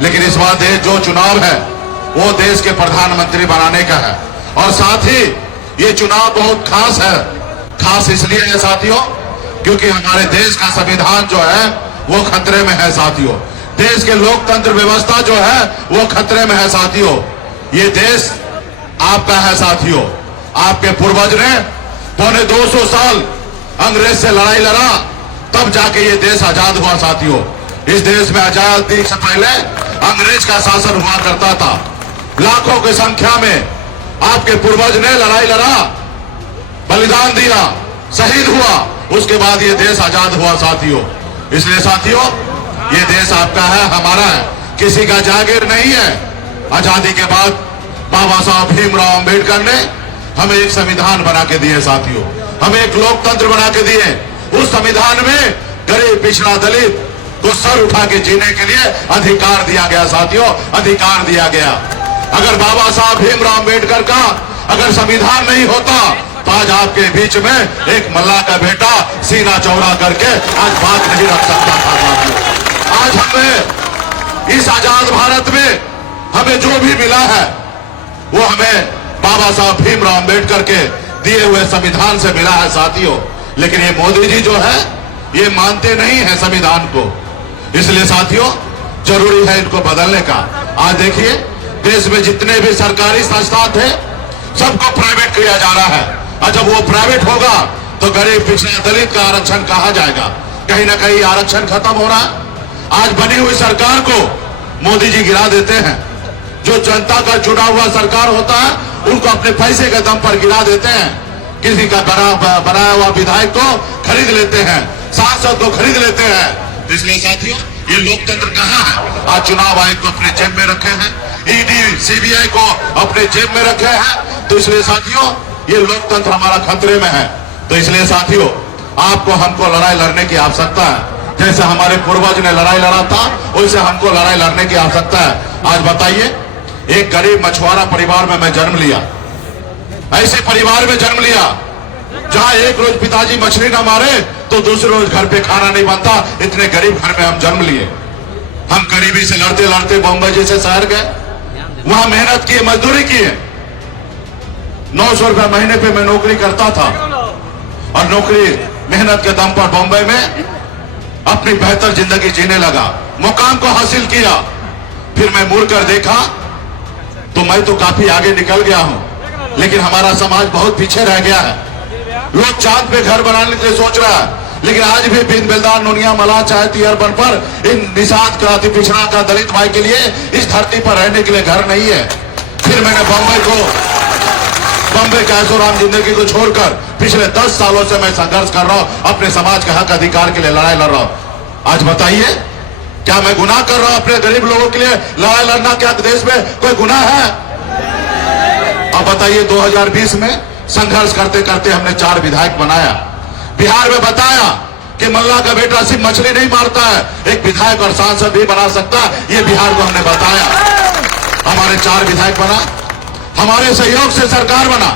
लेकिन इस बार देश जो चुनाव है वो देश के प्रधानमंत्री बनाने का है। और साथ ही ये चुनाव बहुत खास है। खास इसलिए है साथियों क्योंकि हमारे देश का संविधान जो है वो खतरे में है साथियों। देश के लोकतंत्र व्यवस्था जो है वो खतरे में है साथियों। ये देश आपका है साथियों। आपके पूर्वज ने पौने 200 साल अंग्रेज से लड़ाई लड़ा, तब जाके ये देश आजाद हुआ साथियों। इस देश में आजादी से पहले अंग्रेज का शासन हुआ करता था। लाखों की संख्या में आपके पूर्वज ने लड़ाई लड़ा, बलिदान दिया, शहीद हुआ, उसके बाद ये देश आजाद हुआ साथियों। इसलिए साथियों ये देश आपका है, हमारा है, किसी का जागीर नहीं है। आजादी के बाद बाबा साहब भीमराव अंबेडकर ने हमें एक संविधान बना के दिए साथियों, हमें एक लोकतंत्र बना के दिए। उस संविधान में गरीब पिछड़ा दलित को सर उठा के जीने के लिए अधिकार दिया गया साथियों, अधिकार दिया गया। अगर बाबा साहब भीमराव अंबेडकर का अगर संविधान नहीं होता तो आज आपके बीच में एक मल्ला का बेटा सीना चौड़ा करके आज बात नहीं रख सकता था साथियों। आज हमें इस आजाद भारत में हमें जो भी मिला है वो हमें बाबा साहब भीमराव अंबेडकर के दिए हुए संविधान से मिला है साथियों। लेकिन ये मोदी जी जो है ये मानते नहीं है संविधान को। इसलिए साथियों जरूरी है इनको बदलने का। आज देखिए देश में जितने भी सरकारी संस्थान थे सबको प्राइवेट किया जा रहा है। और जब वो प्राइवेट होगा तो गरीब पिछड़ा दलित का आरक्षण कहाँ जाएगा? कहीं ना कहीं आरक्षण खत्म हो रहा है। आज बनी हुई सरकार को मोदी जी गिरा देते हैं। जो जनता का चुना हुआ सरकार होता है उनको अपने पैसे के दम पर गिरा देते हैं। किसी का बनाया हुआ विधायक को खरीद लेते हैं, सांसद को खरीद लेते हैं। इसलिए साथियों ये लोकतंत्र कहाँ है? आज चुनाव आयोग को अपने जेब में रखे हैं, ईडी सीबीआई को अपने जेब में रखे हैं। तो इसलिए साथियों ये लोकतंत्र हमारा खतरे में है। तो इसलिए साथियों आपको हमको लड़ाई लड़ने की आवश्यकता है। जैसे हमारे पूर्वज ने लड़ाई लड़ा था वैसे हमको लड़ाई लड़ने की आवश्यकता है। आज बताइए एक गरीब मछुआरा परिवार में मैं जन्म लिया, ऐसे परिवार में जन्म लिया जहां एक रोज पिताजी मछली ना मारे तो दूसरे रोज घर पे खाना नहीं बनता। इतने गरीब घर में हम जन्म लिए। हम गरीबी से लड़ते लड़ते बॉम्बे जैसे शहर गए, वहां मेहनत की, मजदूरी की। 900 रुपए महीने पे मैं नौकरी करता था और नौकरी मेहनत के दम पर बॉम्बे में अपनी बेहतर जिंदगी जीने लगा, मुकाम को हासिल किया। फिर मैं मुड़ कर देखा तो मैं तो काफी आगे निकल गया हूं, लेकिन हमारा समाज बहुत पीछे रह गया है। लोग चांद पे घर बनाने के लिए सोच रहा है, लेकिन आज भी बिन बेलदार नोनिया मला चाहे तिहरबन पर इन निषाद का, अति पिछड़ा का, दलित भाई के लिए इस धरती पर रहने के लिए घर नहीं है। फिर मैंने बॉम्बे के ऐशोआराम जिंदगी को छोड़कर पिछले 10 सालों से मैं संघर्ष कर रहा हूं, अपने समाज के हक अधिकार के लिए लड़ाई लड़ रहा हूं। आज बताइए क्या मैं गुनाह कर रहा हूं? अपने गरीब लोगों के लिए लड़ाई लड़ना क्या देश में कोई गुनाह है? अब बताइए 2020 में संघर्ष करते करते हमने 4 विधायक बनाया। बिहार में बताया कि मल्ला का बेटा सिर्फ मछली नहीं मारता है, एक विधायक और सांसद भी बना सकता है। ये बिहार को हमने बताया। हमारे 4 विधायक बना, हमारे सहयोग से सरकार बना।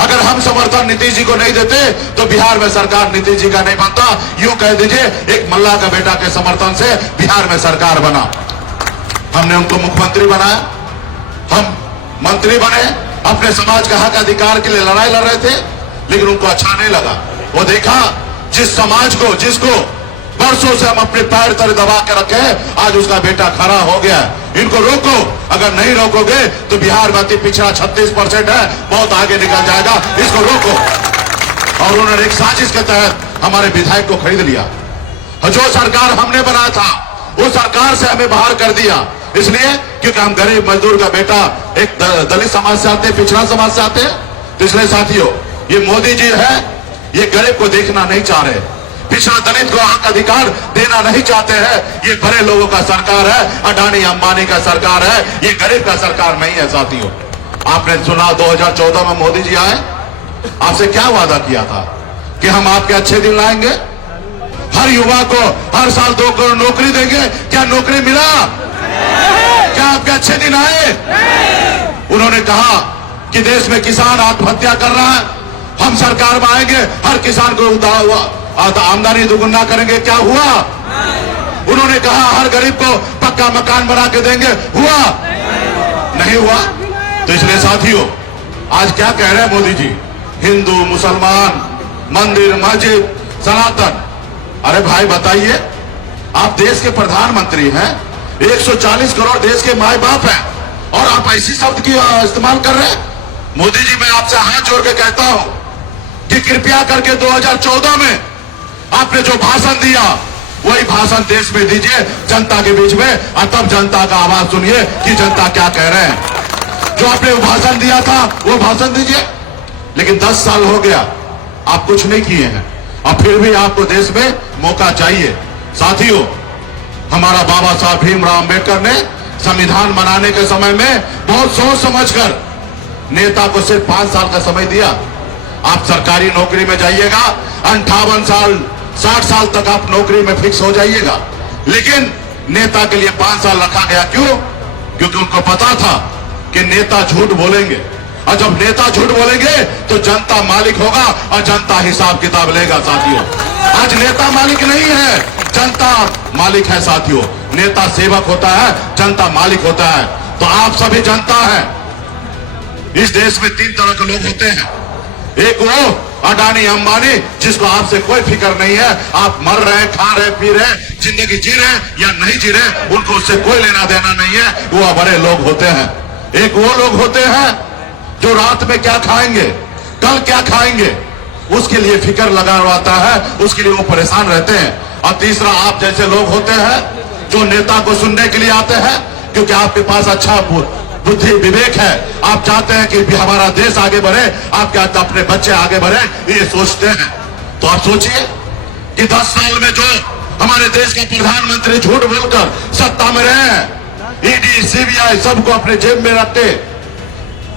अगर हम समर्थन नीतीश जी को नहीं देते तो बिहार में सरकार नीतीश जी का नहीं बनता। यूं कह दीजिए एक मल्ला का बेटा के समर्थन से बिहार में सरकार बना। हमने उनको मुख्यमंत्री बनाया, हम मंत्री बने, अपने समाज का हक अधिकार के लिए लड़ाई लड़ रहे थे। लेकिन उनको अच्छा नहीं लगा। वो देखा जिस समाज को, जिसको वर्षों से हम अपने पैर तले दबा के रखे हैं, आज उसका बेटा खड़ा हो गया। इनको रोको, अगर नहीं रोकोगे तो बिहार में अति पिछड़ा 36% है, बहुत आगे निकल जाएगा। इसको रोको। और उन्होंने एक साजिश के तहत हमारे विधायक को खरीद लिया। जो सरकार हमने बनाया था वो सरकार से हमें बाहर कर दिया। इसलिए क्योंकि हम गरीब मजदूर का बेटा एक दलित समाज से आते, पिछड़ा समाज से आते। तो इसलिए साथियों ये मोदी जी है, ये गरीब को देखना नहीं चाह रहे, पिछड़ा दलित को हक अधिकार देना नहीं चाहते हैं। ये बड़े लोगों का सरकार है, अडानी अंबानी का सरकार है, ये गरीब का सरकार नहीं है साथियों। आपने सुना 2014 में मोदी जी आए, आपसे क्या वादा किया था कि हम आपके अच्छे दिन लाएंगे, हर युवा को हर साल 2 करोड़ नौकरी देंगे। क्या नौकरी मिला? क्या आपके अच्छे दिन आए? उन्होंने कहा कि देश में किसान आत्महत्या कर रहा है, हम सरकार में आएंगे, हर किसान को आमदनी दुगुना करेंगे। क्या हुआ? उन्होंने कहा हर गरीब को पक्का मकान बना के देंगे, हुआ? नहीं हुआ। तो इसलिए साथियों, आज क्या कह रहे हैं मोदी जी? हिंदू, मुसलमान, मंदिर, मस्जिद, सनातन। अरे भाई बताइए, आप देश के प्रधानमंत्री हैं, 140 करोड़ देश के माए बाप हैं, और आप ऐसी शब्द की इस्तेमाल कर रहे हैं। मोदी जी, मैं आपसे हाथ जोड़ के कहता हूं कि कृपया करके 2014 में आपने जो भाषण दिया वही भाषण देश में दीजिए, जनता के बीच में, और तब जनता का आवाज सुनिए कि जनता क्या कह रहे हैं। जो आपने भाषण दिया था वो भाषण दीजिए। लेकिन 10 साल हो गया, आप कुछ नहीं किए हैं, और फिर भी आपको देश में मौका चाहिए। साथियों, हमारा बाबा साहब भीमराव अंबेडकर ने संविधान बनाने के समय में बहुत सोच समझकर नेता को सिर्फ 5 साल का समय दिया। आप सरकारी नौकरी में जाइएगा, 58 साल 60 साल तक आप नौकरी में फिक्स हो जाइएगा, लेकिन नेता के लिए 5 साल रखा गया। क्यों? क्योंकि उनको पता था कि नेता झूठ बोलेंगे, और जब नेता झूठ बोलेंगे तो जनता मालिक होगा और जनता हिसाब किताब लेगा। साथियों, आज नेता मालिक नहीं है, जनता मालिक है। साथियों, नेता सेवक होता है, जनता मालिक होता है। तो आप सभी जनता हैं। इस देश में 3 तरह के लोग होते हैं। एक वो अडानी अंबानी, जिसको आपसे कोई फिक्र नहीं है, आप मर रहे, खा रहे, पी रहे, जिंदगी जी रहे या नहीं जी रहे, उनको उससे कोई लेना देना नहीं है, वो बड़े लोग होते हैं। एक वो लोग होते हैं जो रात में क्या खाएंगे, कल क्या खाएंगे, उसके लिए फिक्र लगा रहता है, उसके लिए वो परेशान रहते हैं। और तीसरा आप जैसे लोग होते हैं जो नेता को सुनने के लिए आते हैं, क्योंकि आपके पास अच्छा बुद्धि विवेक है, आप चाहते हैं कि हमारा देश आगे बढ़े, आप क्या अपने बच्चे आगे बढ़े, ये सोचते हैं। तो आप सोचिए कि 10 साल में जो हमारे देश के प्रधानमंत्री झूठ बोलकर सत्ता में रहे हैं, ईडी, सीबीआई सबको अपने जेब में रखते,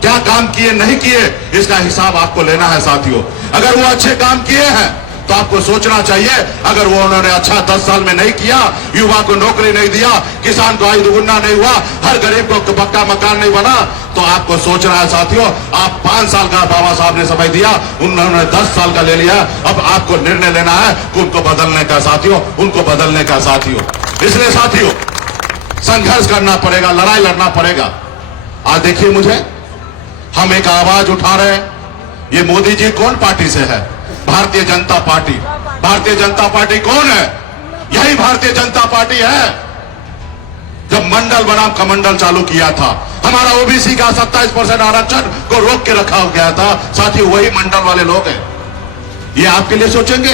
क्या काम किए नहीं किए, इसका हिसाब आपको लेना है। साथियों, अगर वो अच्छे काम किए हैं तो आपको सोचना चाहिए। अगर वो उन्होंने अच्छा 10 साल में नहीं किया, युवा को नौकरी नहीं दिया, किसान को आय दुगुना नहीं हुआ, हर गरीब को पक्का मकान नहीं बना, तो आपको सोचना है। साथियों, आप 5 साल का बाबा साहब ने समय दिया, उन्होंने 10 साल का ले लिया। अब आपको निर्णय लेना है कि उनको बदलने का। साथियों, उनको बदलने का। साथियों, इसलिए साथियों, संघर्ष करना पड़ेगा, लड़ाई लड़ना पड़ेगा। आज देखिए, मुझे हम एक आवाज उठा रहे हैं। ये मोदी जी कौन पार्टी से है? भारतीय जनता पार्टी। भारतीय जनता पार्टी कौन है? यही भारतीय जनता पार्टी है। जब मंडल बनाम कमंडल चालू किया था, हमारा ओबीसी का 27% आरक्षण को रोक के रखा गया था, साथियों वही मंडल वाले लोग हैं। ये आपके लिए सोचेंगे?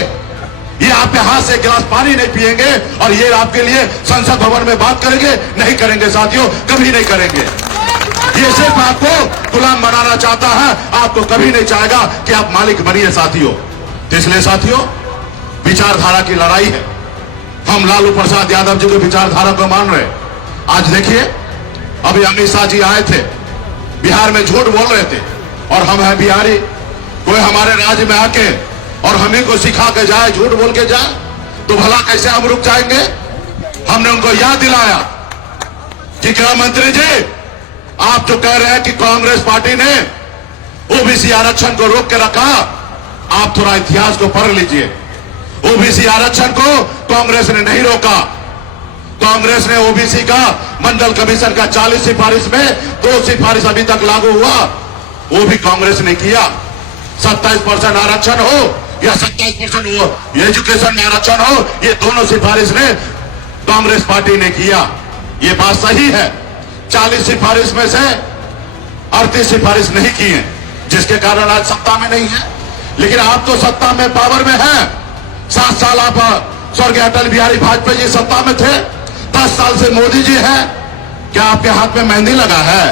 ये आपके हाथ से गिलास पानी नहीं पिएंगे और ये आपके लिए संसद भवन में बात करेंगे? नहीं करेंगे साथियों, कभी नहीं करेंगे। ये सिर्फ आपको गुलाम बनाना चाहता है, आपको कभी नहीं चाहेगा कि आप मालिक बनिए। साथियों, इसलिए साथियों, विचारधारा की लड़ाई है। हम लालू प्रसाद यादव जी की विचारधारा को मान रहे। आज देखिए, अभी अमित शाह जी आए थे, बिहार में झूठ बोल रहे थे, और हम हैं बिहारी, कोई हमारे राज्य में आके और हमें को सिखा के जाए, झूठ बोल के जाए, तो भला कैसे हम रुक जाएंगे? हमने उनको याद दिलाया कि गृह मंत्री जी, आप जो कह रहे हैं कि कांग्रेस पार्टी ने ओबीसी आरक्षण को रोक के रखा, आप थोड़ा इतिहास को पढ़ लीजिए। ओबीसी आरक्षण को कांग्रेस ने नहीं रोका। कांग्रेस ने ओबीसी का मंडल कमीशन का 40 सिफारिश में 2 सिफारिश अभी तक लागू हुआ, वो भी कांग्रेस ने किया। 27% आरक्षण हो या 27% वो एजुकेशन में आरक्षण हो, ये दोनों सिफारिश ने कांग्रेस पार्टी ने किया। ये बात सही है। 40 सिफारिश में से 38 सिफारिश नहीं की है, जिसके कारण आज सत्ता में नहीं है। लेकिन आप तो सत्ता में, पावर में हैं। 7 साल आप स्वर्गीय अटल बिहारी वाजपेयी जी सत्ता में थे, 10 साल से मोदी जी हैं। क्या आपके हाथ में मेहंदी लगा है?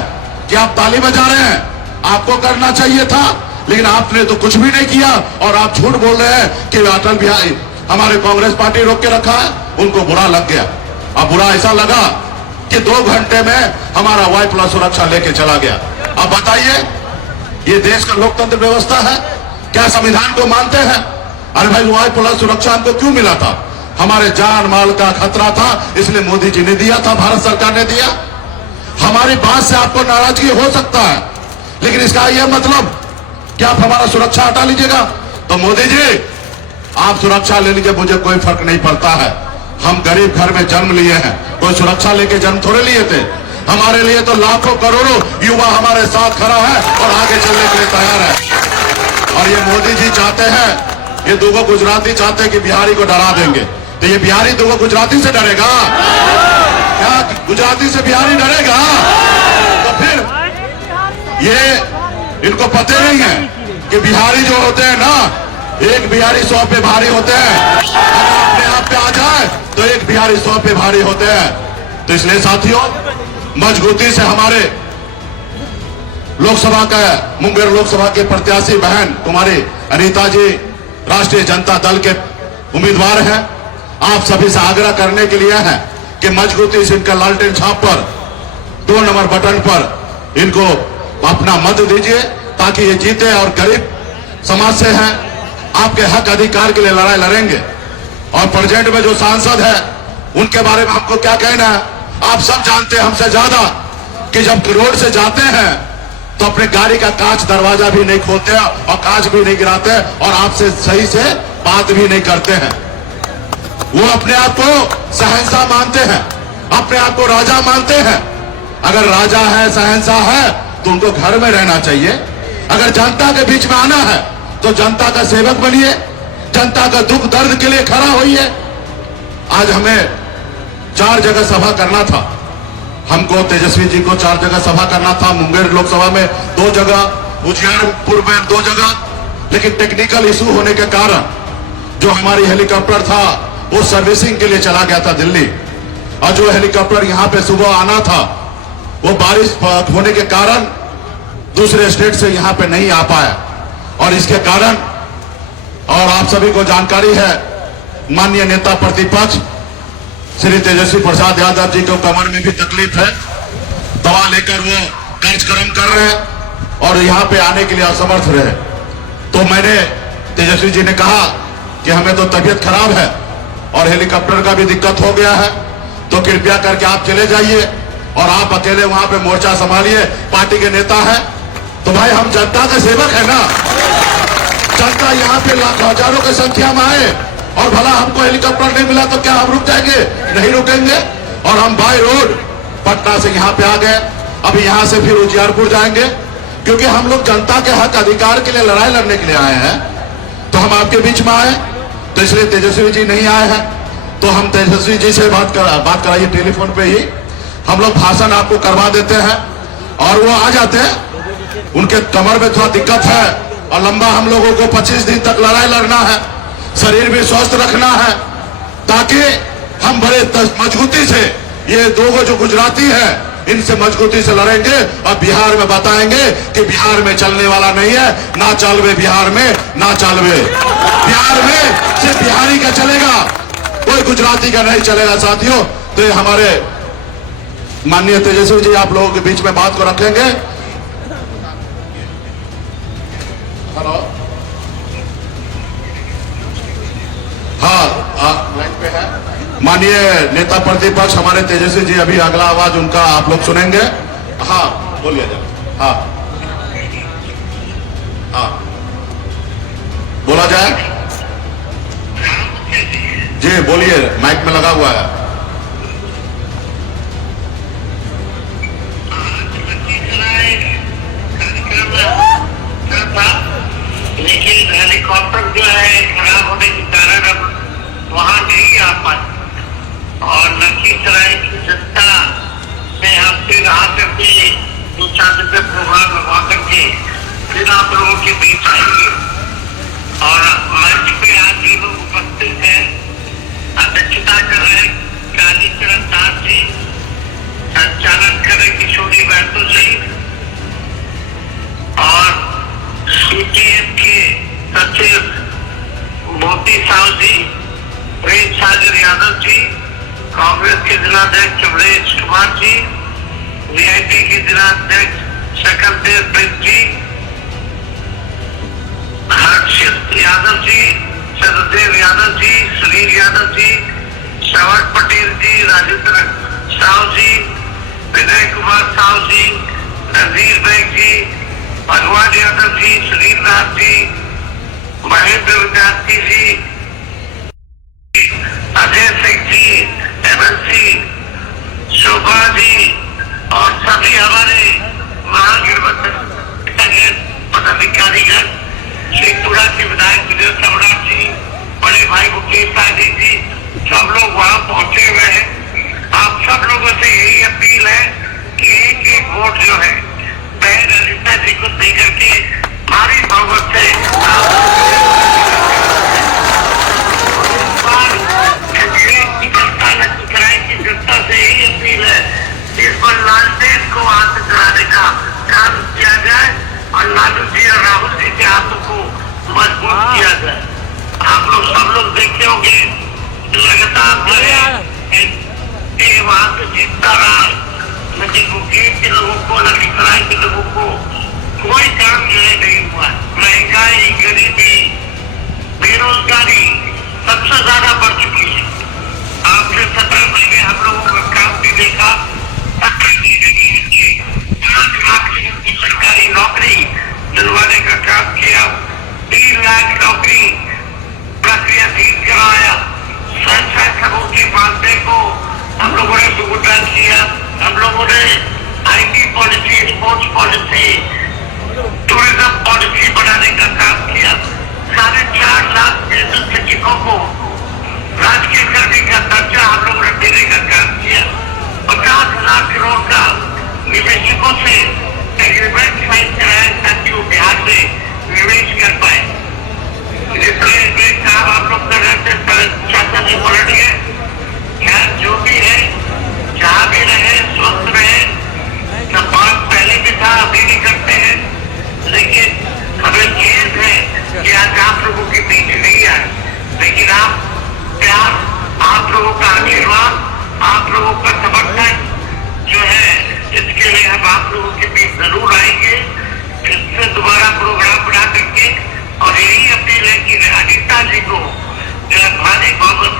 क्या आप ताली बजा रहे हैं? आपको करना चाहिए था, लेकिन आपने तो कुछ भी नहीं किया, और आप झूठ बोल रहे हैं कि अटल बिहारी हमारे कांग्रेस पार्टी रोक के रखा है। उनको बुरा लग गया। अब बुरा ऐसा लगा कि 2 घंटे में हमारा Y+ सुरक्षा लेके चला गया। अब बताइए, ये देश का लोकतंत्र व्यवस्था है? क्या संविधान को मानते हैं? अरे भाई, Y+ सुरक्षा हमको क्यों मिला था? हमारे जान माल का खतरा था, इसलिए मोदी जी ने दिया था, भारत सरकार ने दिया। हमारी बात से आपको नाराजगी हो सकता है, लेकिन इसका यह मतलब कि आप हमारा सुरक्षा हटा लीजिएगा। तो मोदी जी, आप सुरक्षा ले लीजिए, मुझे कोई फर्क नहीं पड़ता है। हम गरीब घर में जन्म लिए हैं, कोई सुरक्षा लेके जन्म थोड़े लिए थे। हमारे लिए तो लाखों करोड़ों युवा हमारे साथ खड़ा है और आगे चलने के लिए तैयार है। और ये मोदी जी चाहते हैं, ये दूगो गुजराती चाहते हैं कि बिहारी को डरा देंगे, तो ये बिहारी दूगो गुजराती से डरेगा क्या? गुजराती से बिहारी डरेगा? तो फिर ये इनको पता नहीं है कि बिहारी जो होते हैं ना, एक बिहारी 100 पे भारी होते हैं। अगर अपने आप पे आ जाए तो एक बिहारी 100 पे भारी होते हैं। तो इसलिए साथियों, मजबूती से हमारे लोकसभा का मुंगेर लोकसभा के प्रत्याशी बहन कुमारी अनीता जी राष्ट्रीय जनता दल के उम्मीदवार हैं। आप सभी से आग्रह करने के लिए है कि मजबूती से इनका लालटेन छाप पर 2 नंबर बटन पर इनको अपना मत दीजिए ताकि ये जीते और गरीब समाज से हैं, आपके हक अधिकार के लिए लड़ाई लड़ेंगे। और प्रेजेंट में जो सांसद है उनके बारे में हमको क्या कहना है, आप सब जानते हैं हमसे ज्यादा कि जब रोड से जाते हैं तो अपने गाड़ी का कांच दरवाजा भी नहीं खोलते हैं और कांच भी नहीं गिराते हैं और आपसे सही से बात भी नहीं करते हैं। वो अपने आप को शहंशाह मानते हैं, अपने आप को राजा मानते हैं। अगर राजा है, शहंशाह है तो उनको घर में रहना चाहिए। अगर जनता के बीच में आना है तो जनता का सेवक बनिए, जनता का दुख दर्द के लिए खड़ा होइए। आज हमें 4 जगह सभा करना था, हमको तेजस्वी जी को 4 जगह सभा करना था। मुंगेर लोकसभा में 2 जगह, उजियारपुर में 2 जगह, लेकिन टेक्निकल इशू होने के कारण जो हमारी हेलीकॉप्टर था वो सर्विसिंग के लिए चला गया था दिल्ली, और जो हेलीकॉप्टर यहाँ पे सुबह आना था वो बारिश होने के कारण दूसरे स्टेट से यहाँ पे नहीं आ पाया। और इसके कारण, और आप सभी को जानकारी है, माननीय नेता प्रतिपक्ष श्री तेजस्वी प्रसाद यादव जी को कमर में भी तकलीफ है, दवा लेकर वो कार्यक्रम कर रहे हैं और यहाँ पे आने के लिए असमर्थ रहे। तो मैंने तेजस्वी जी ने कहा कि हमें तो तबीयत खराब है और हेलीकॉप्टर का भी दिक्कत हो गया है, तो कृपया करके आप चले जाइए और आप अकेले वहां पे मोर्चा संभालिए, पार्टी के नेता है। तो भाई हम जनता के सेवक है ना, जनता यहाँ पे लाखों हजारों की संख्या में आए और भला हमको हेलीकॉप्टर नहीं मिला तो क्या हम रुक जाएंगे? नहीं रुकेंगे। और हम बाय रोड पटना से यहाँ पे आ गए, अभी यहाँ से फिर उजियारपुर जाएंगे, क्योंकि हम लोग जनता के हक अधिकार के लिए लड़ाई लड़ने के लिए आए हैं। तो हम आपके बीच में आए, तो इसलिए तेजस्वी जी नहीं आए हैं, तो हम तेजस्वी जी से बात कराइए टेलीफोन पे ही, हम लोग भाषण आपको करवा देते हैं और वो आ जाते हैं। उनके कमर में थोड़ा दिक्कत है और लंबा हम लोगों को 25 दिन तक लड़ाई लड़ना है, शरीर भी स्वस्थ रखना है, ताकि हम बड़े मजबूती से ये 2 जो गुजराती है इनसे मजबूती से लड़ेंगे और बिहार में बताएंगे कि बिहार में चलने वाला नहीं है, ना चलवे बिहार में, ना चलवे बिहार में, सिर्फ बिहारी का चलेगा, कोई गुजराती का नहीं चलेगा। साथियों, तो ये हमारे माननीय तेजस्वी जी आप लोगों के बीच में बात को रखेंगे। हेलो, हाँ लाइन पे है माननीय नेता प्रतिपक्ष हमारे तेजस्वी जी, अभी अगला आवाज उनका आप लोग सुनेंगे। हाँ बोलिए जाए, हाँ हाँ बोला जाए जी, बोलिए, माइक में लगा हुआ है। लेकिन हेलीकॉप्टर जो है खराब होने के कारण अब वहां नहीं आ पाए और लखीसराय की जनता ने हम फिर यहाँ करके 2-4 दिन में प्रोग्राम लगवा करके फिर आप लोगों के बीच आएंगे। और मंच पे आज भी लोग उपस्थित हैं, अध्यक्षता कर रहे कालीचरण दास जी, संचालन कर रहे किशोरी महतो जी और सीपीएम के सचिव मोती साहू जी, प्रेम सागर यादव जी, कांग्रेस के जिलाध्यक्ष अमरेश कुमार जी, वीआईपी के जिलाध्यक्ष शकलदेव बिंद जी, हर्षित यादव जी, सददेव यादव जी, सुनील यादव जी, श्रवण पटेल जी, राजेंद्र साहू जी, विनय कुमार साहू जी, नजीर बेग जी, भगवान यादव जी, सुनील नाथ जी, महेंद्र विद्यार्थी जी, अजय सिंह जी, मुंगेर के लोगों को, लखीसराय के लोगों को कोई काम जो है नहीं हुआ। महंगाई, गरीबी, बेरोजगारी सबसे ज्यादा बढ़ चुकी है। आपने 17 महीने हम लोगों का काम भी देखा। 17 महीने में 5 लाख लोगों की सरकारी नौकरी दिलवाने का काम किया। 3 लाख नौकरी प्रक्रिया ठीक कराया। 60 करोड़ के मामले को हम लोगों ने सुगुटा किया। हम लोगों ने IT policy, sports policy, tourism policy बनाने का काम किया। 4.5 लाख बिजनेस शिक्षकों को राजकीय कर्मी का दर्जा हम लोगों ने देने का काम किया। 50 लाख करोड़ का निवेशकों से एग्रीमेंट साइन कराया ताकि वो बिहार में निवेश कर पाए। इसलिए काम आप लोग कर रहे थे, शासन ने पलट गया। क्या जो भी है, जहाँ भी रहे, स्वस्थ रहे। सम्मान पहले भी था, अभी भी करते हैं, लेकिन हमें खेद है कि आज आप लोगों के बीच नहीं आए। लेकिन आप प्यार, आप लोगों का आशीर्वाद, आप लोगों का समर्थन जो है, इसके लिए हम आप लोगों के बीच जरूर आएंगे। फिर से दोबारा प्रोग्राम बना करके, और यही अपील है कि अनीता जी को जो है भारी बहुमत